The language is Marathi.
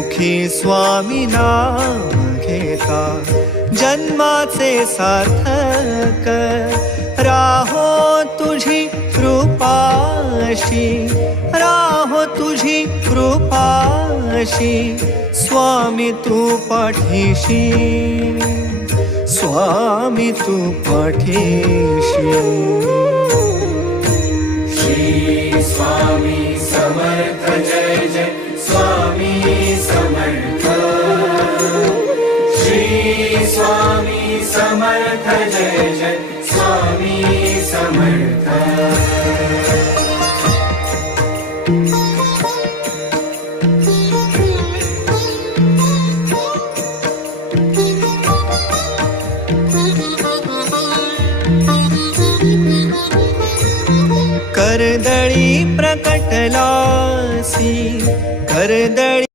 मुखी स्वामी नाम घेता जन्माचे सार्थक। राहो तुझी कृपाशी राहो तुझी कृपाशी स्वामी तू पाठीशी। स्वामी तू पाठीशी। स्वामी समर्थ जय जय। स्वामी समर्थ। श्री स्वामी समर्थ जय जय स्वामी समर्थ। करदळी प्रकटलासी करदळी